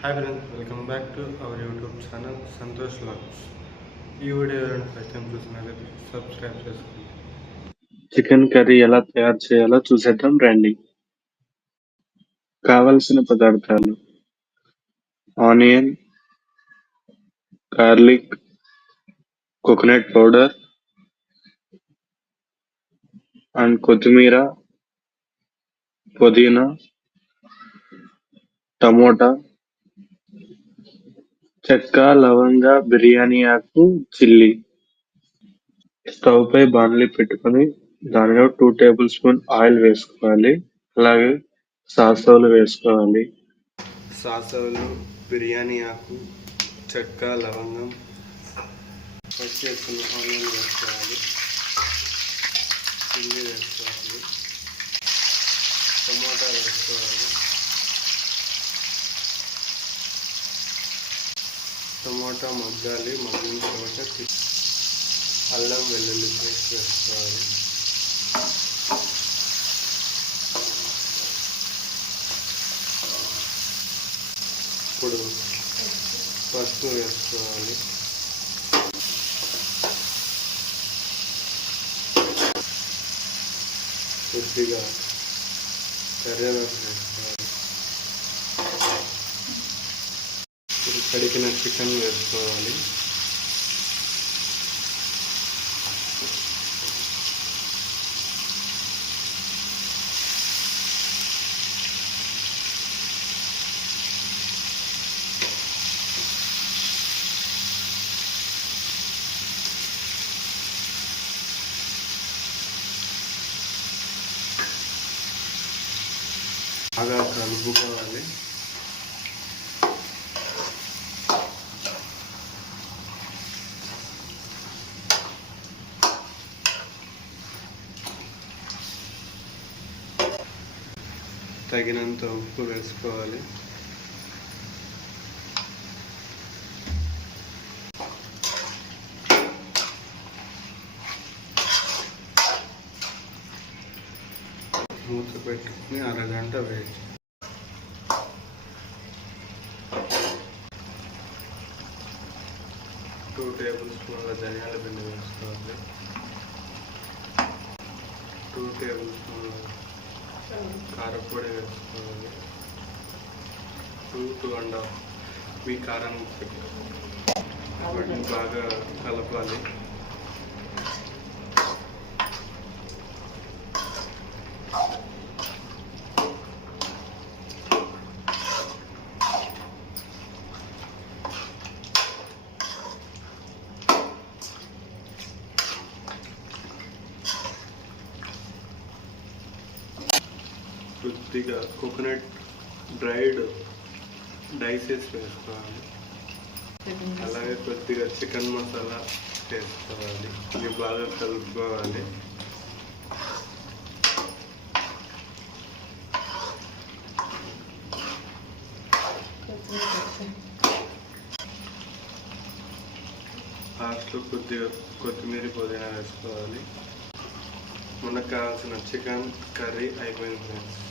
Hi friends, welcome back to our YouTube channel Santosh vlogs. ఈ video ఎవరైనా first time చూసినట్లయితే subscribe చేసుకోండి. Chicken curry ఎలా తయారు చేయాలో చూసేద్దాం రండి. కావలసిన పదార్థాలు: onion, garlic, coconut powder and కొత్తిమీర, పుదీనా, టమోటా, చెక్క, లవంగ, బిర్యానీ ఆకు, చిల్లీ. స్టవ్ పై బాణలి పెట్టుకొని దానిలో 2 టేబుల్ స్పూన్ ఆయిల్ వేసుకోవాలి. అలాగే సాసులు వేసుకోవాలి. సాసవులు, బిర్యానీ ఆకు, చెక్క, లవంగం, కట్ చేసుకున్న ఆనియన్ వేసుకోవాలి, చిల్లీ వేసుకోవాలి, టమోటా వేసుకోవాలి. టమోటా మగ్గాలి. మగ్గిన తర్వాత అల్లం వెల్లుల్లి పేస్ట్ వేసుకోవాలి. ఇప్పుడు పసుపు వేసుకోవాలి. కొద్దిగా కరివేపాకు వేసుకోవాలి. ఇప్పుడు కడిగిన చికెన్ వేసుకోవాలి. బాగా కలుపుకోవాలి. తగినంత ఉప్పు వేసుకోవాలి. మూత పెట్టుకుని అరగంట వేచి 2 టేబుల్ స్పూన్ల ధనియాల పిండి వేసుకోవాలి. 2 టేబుల్ స్పూన్ల కారపొడి వేసుకోవాలి. 2-2.5 మీ కారం వాటిని బాగా కలపాలి. కొద్దిగా కోకోనట్ డ్రైడ్ డైసెస్ వేసుకోవాలి. అలాగే కొద్దిగా చికెన్ మసాలా వేసుకోవాలి. ఇది బాగా కలుపుకోవాలి. లాస్ట్లో కొద్దిగా కొత్తిమీర, పుదీనా వేసుకోవాలి. మనకు కావాల్సిన చికెన్ కర్రీ అయిపోయింది ఫ్రెండ్స్.